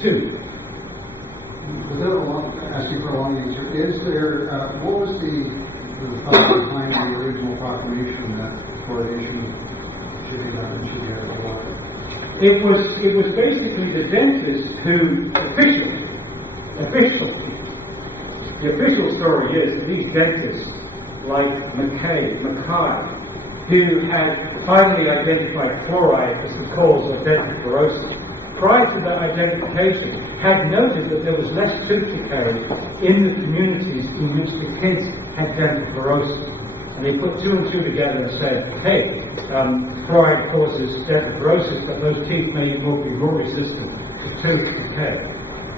Two. Without asking for a long answer, is there, what was the thought behind the original proclamation that fluoridation should be done and should be out of water? It was basically the dentist who, the official story is that these dentists, like Mackay, who had finally identified fluoride as the cause of dental fluorosis, prior to that identification, had noted that there was less tooth decay in the communities in which the kids had dental fluorosis. And they put two and two together and said, hey, fluoride causes dental fluorosis, but those teeth may be more resistant to tooth decay.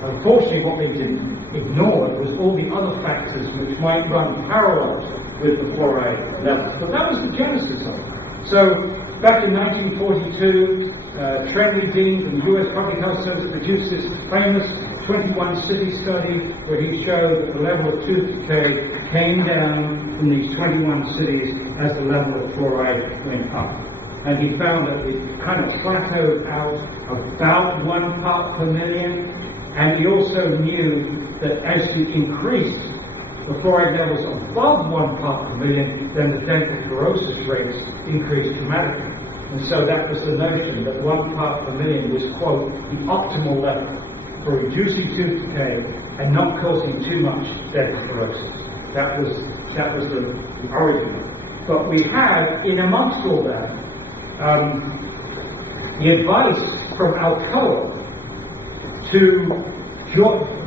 Unfortunately, what they didn't ignore was all the other factors which might run parallel with the fluoride level. But that was the genesis of it. So, back in 1942, Trenry Dean from the US Public Health Service produced this famous 21 city study where he showed that the level of tooth decay came down in these 21 cities as the level of fluoride went up. And he found that it kind of plateaued out about 1 part per million. And he also knew that as you increased the fluoride levels above 1 part per million, then the dental fluorosis rates increased dramatically. And so that was the notion that 1 part per million was, quote, the optimal level for reducing tooth decay and not causing too much dental fluorosis. That was the origin. But we had, in amongst all that, the advice from Alcoa to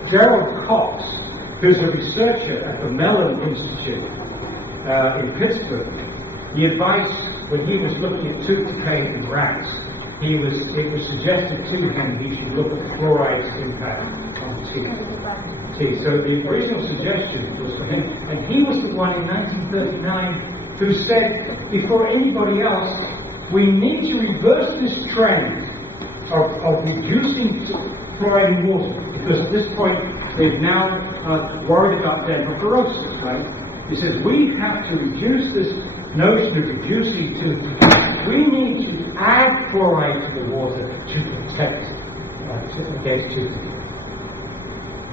Gerald Cox, who's a researcher at the Mellon Institute in Pittsburgh. The advice when he was looking at tooth decay in rats, it was suggested to him he should look at fluoride's impact on the teeth. So the original suggestion was for him, and he was the one in 1939 who said, before anybody else, we need to reverse this trend of reducing fluoride in water, because at this point they've now worried about dental fluorosis, right? He says we have to reduce this notion of reducing tooth decay. We need to add fluoride to the water to protect against tooth decay.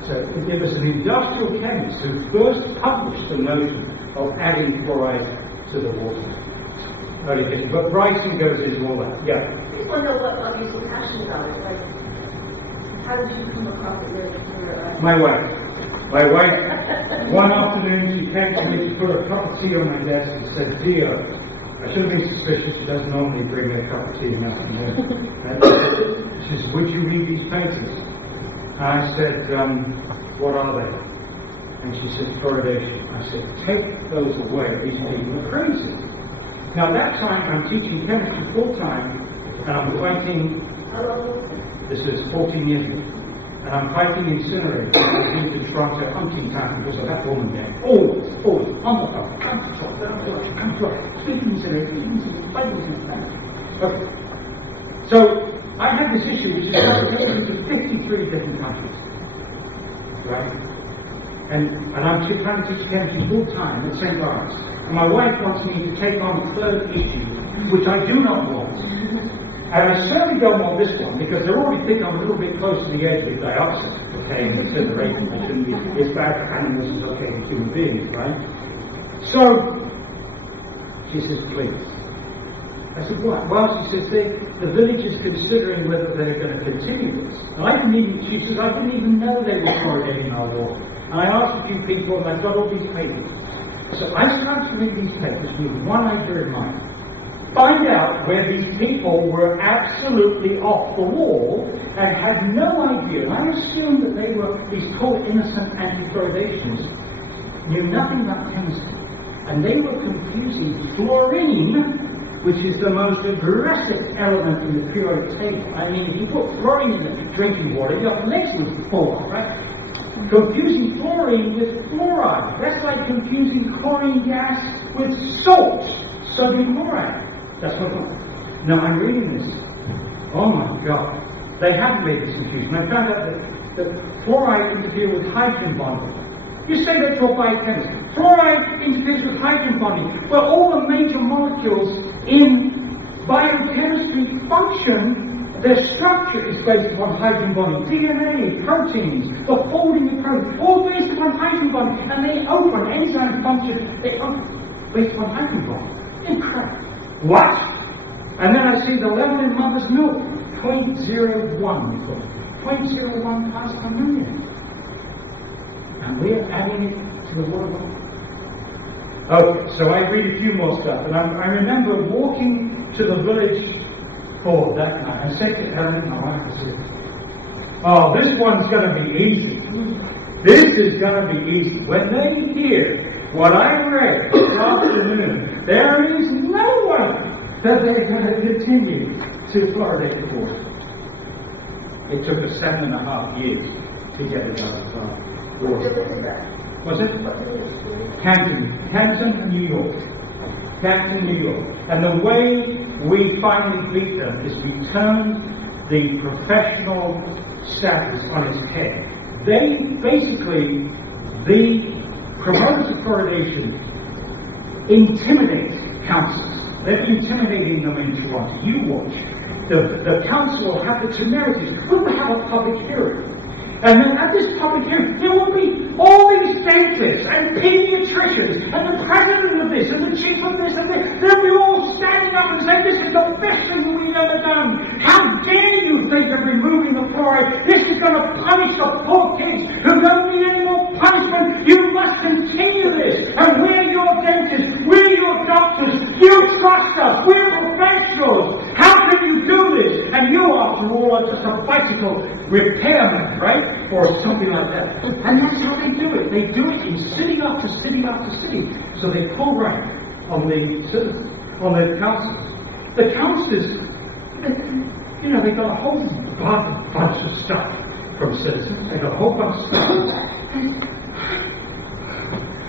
So it was an industrial chemist who first published the notion of adding fluoride to the water. But Bryson goes into all that. Yeah. I wonder what got you so passionate about it. Like, how did you come across it? My wife, one afternoon she came to me to put a cup of tea on my desk and said, dear, I should have been suspicious, she doesn't normally bring me a cup of tea in the afternoon. She says, would you read these papers? And I said, what are they? And she said, fluoridation. I said, take those away, these people are crazy. Now at that time I'm teaching chemistry full time, and I'm fighting, this is 14 years ago, and I'm fighting incinerators. I moved to Toronto hunting time because of that woman there. Always, on the phone, come to talk, speaking incinerators, fighting incinerators. Okay. So I had this issue which is represented to 53 different countries. Right? And I'm trying to teach chemistry full time at St. Lawrence. And my wife wants me to take on the third issue, which I do not want. And I certainly don't want this one, because they already think I'm a little bit close to the edge with dioxin, okay, and incineration. It shouldn't be, it's bad for animals, it's okay for human beings, right? So, she says, please. I said, what? Well, she says, the village is considering whether they're going to continue this. And she says, I didn't even know they were fluoridating our water. And I asked a few people, and I've got all these papers. So I started to read these papers with one idea in mind. Find out where these people were absolutely off the wall and had no idea. And I assumed that they were these poor innocent anti-fluoridationists, knew nothing about chemistry. And they were confusing fluorine, which is the most aggressive element in the periodic table. I mean, if you put fluorine in the drinking water, your legs would fall off, right? Confusing fluorine with fluoride. That's like confusing chlorine gas with salt, sodium chloride. That's what I'm doing. Now I'm reading this. Oh my God. They have made this confusion. I found out that fluoride interferes with hydrogen bonding. You say that to a biochemist. Fluoride interferes with hydrogen bonding. Well, all the major molecules in biochemistry function their structure is based upon hydrogen bonding. DNA, proteins, the folding of proteins, all based upon hydrogen bonding. And they open, enzyme function, they open based upon hydrogen bonding. Incredible. What? And then I see the level in mother's milk, 0.01 parts per million. And we're adding it to the water bottle. Okay, so I read a few more stuff. And I remember walking to the village for that night. I said to Helen, my wife, I said, oh, this one's going to be easy. This is going to be easy. When they hear what I read this afternoon, there is no way that they're going to continue to fluoridate the water. It took us 7.5 years to get it out of water. Was it? Canton, New York. Canton, New York. And the way we finally beat them is we turned the professional status on its head. They basically, the promoters of fluoridation intimidate councils. They're intimidating them into what you watch. The council will have the temerity. We'll have a public hearing. And then at this public hearing, there will be all these dentists and pediatricians and the president of this and the chief of this and this. They'll be all standing up and saying, this is the best thing we've ever done. How dare you think of removing the fluoride? This is going to punish the poor kids who don't need any more punishment. You must continue this. And we're your dentists. We're your doctors. You trust us. We're professionals. How can you do this? And you, after all, are just a bicycle repairman, right? Or something like that. And that's how they do it. They do it in city after city after city. So they pull rank on the citizens, on the councils. The councils, they got a whole bunch of stuff from citizens. They got a whole bunch of stuff.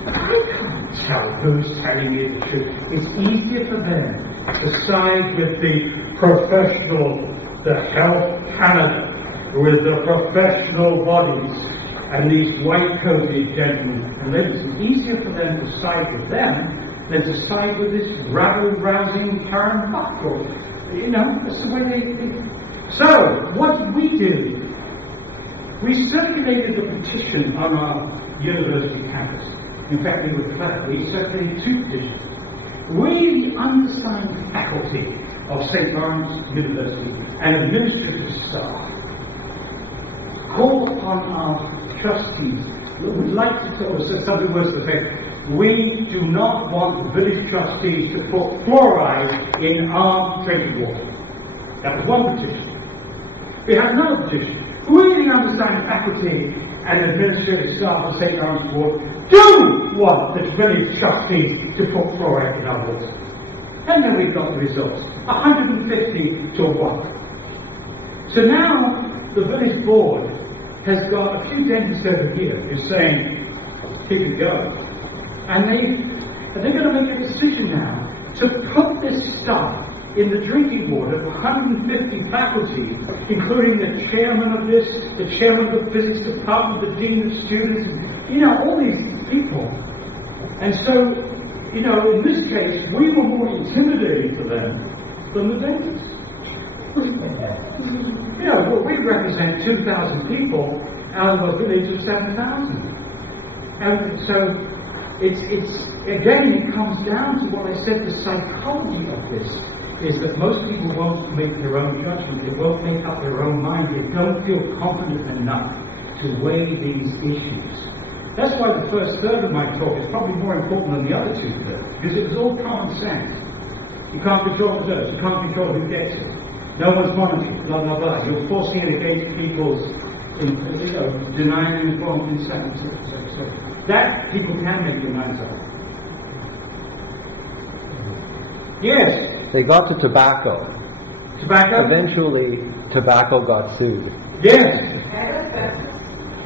I can't tell who's telling you the truth. It's easier for them to side with the professional, the Health Canada, with the professional bodies and these white-coated gentlemen and ladies. It's easier for them to side with them than to side with this rabble-rousing Karen Buck. That's the way they. So, what did we do? We circulated a petition on our university campus. In fact, we were clever. We circulated 2 petitions. We, the undersigned faculty of St. Lawrence University and administrative staff, call upon our trustees. We'd like to tell us something worse than that. We do not want the village trustees to put fluoride in our drinking water. That was one petition. We have another petition. We, the undersigned faculty and administrative staff of St. Lawrence Ward, do want the village trustees to put fluoride in our water. And then we've got the results. 150 to 1. So now the village board has got a few dentists over here who's saying, keep it going. And they're going to make a decision now to put this stuff in the drinking water of 150 faculty, including the chairman of this, the chairman of the physics department, the dean of students, all these people. And so, in this case, we were more intimidating for them than the dentists. We represent 2,000 people out of a village of 7,000. And so, it comes down to what I said, the psychology of this is that most people won't make their own judgment, they won't make up their own mind, they don't feel confident enough to weigh these issues. That's why the first third of my talk is probably more important than the other 2/3, because it was all common sense. You can't control the dose, you can't control who gets it. No one's monitoring, blah, blah, blah. You're forcing it against people's, denying informed consent. So that people can make their minds up. Yes? They got to tobacco. Tobacco? Eventually, tobacco got sued. Yes.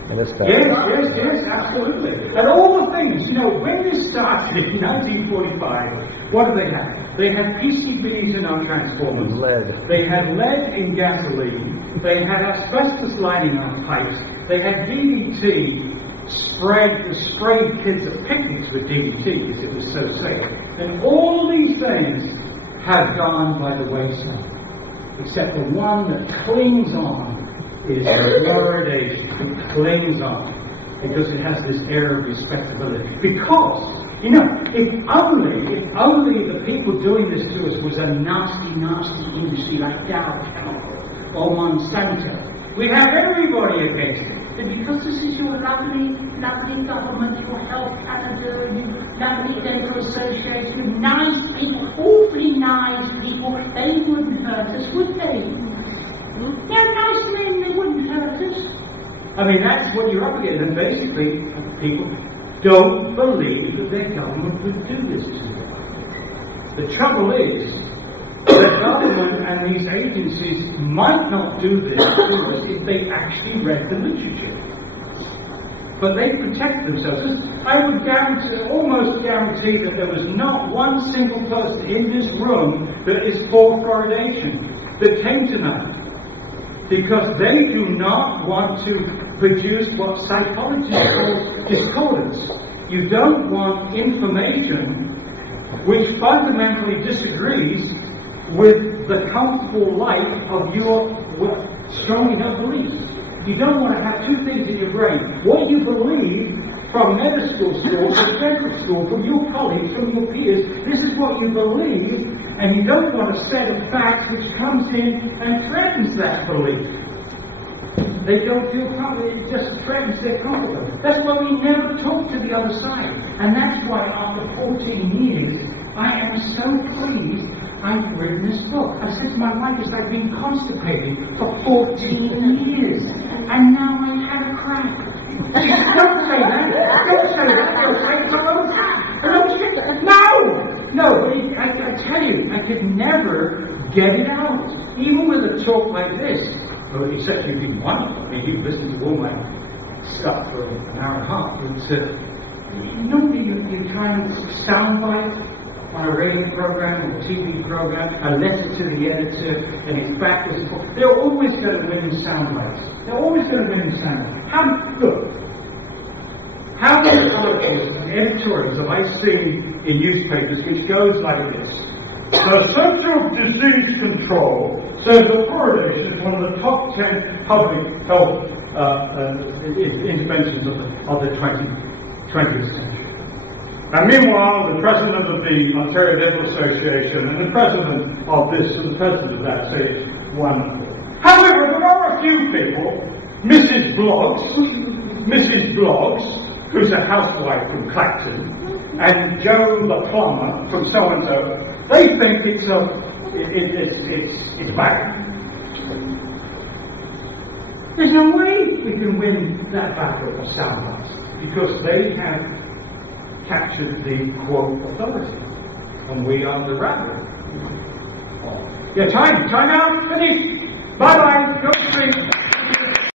In this Yes, absolutely. And all the things, when this started in 1945, what did they have? They had PCBs in our transformers. Lead. They had lead in gasoline. They had asbestos lining on pipes. They had DDT sprayed kids at picnics with DDT because it was so safe. And all these things have gone by the wayside. except the one that clings on is fluoridation. It clings on because it has this air of respectability. Because, you know, if only the people doing this to us was a nasty, nasty industry like Dow Chemical or Monsanto, we have everybody against it. But because this is your lovely, lovely government, your Health Canada, your lovely dental association, nice people, awfully nice people, they wouldn't hurt us, would they? They're nice men, they wouldn't hurt us. I mean, that's what you're up against. And basically, people don't believe that their government would do this to them. The trouble is, the government and these agencies might not do this to us if they actually read the literature. But they protect themselves. I would almost guarantee that there was not one single person in this room that is for fluoridation that came tonight. Because they do not want to produce what psychologists call discordance. You don't want information which fundamentally disagrees with the comfortable life of your strong enough beliefs. You don't want to have two things in your brain. What you believe from medical school, from dental school, from your colleagues, from your peers, this is what you believe, and you don't want a set of facts which comes in and threatens that belief. They don't feel comfortable, it just threatens their confidence. That's why we never talk to the other side. And that's why after 14 years, I am so pleased I've written this book. I said to my wife, it's like being constipated for 14 years. And now I have a crack. Don't say that. Don't say that. You'll take your own crack. No, but I tell you, I could never get it out. Even with a talk like this. Well, except you've been wonderful. I mean, you've listened to all my stuff for an hour and a half. But, you kind of soundbite on a radio program or a TV program, a letter to the editor, and it's backwards and forth. They're always going to win in soundbites. They're always going to win in soundbites. How many articles and editorials have I seen in newspapers which goes like this? The Center of Disease Control says that fluoridation is one of the top 10 public health interventions of the 20th century. And meanwhile, the president of the Ontario Dental Association and the president of this and the president of that say it's wonderful. However, there are a few people, Mrs. Bloggs, who's a housewife from Clacton, and Joe the plumber from so-and-so, they think it's bad. There's no way we can win that battle of soundbites because they have captured the quote authority, and we are the rabble. Yeah, time out, finish. Bye-bye, go to sleep.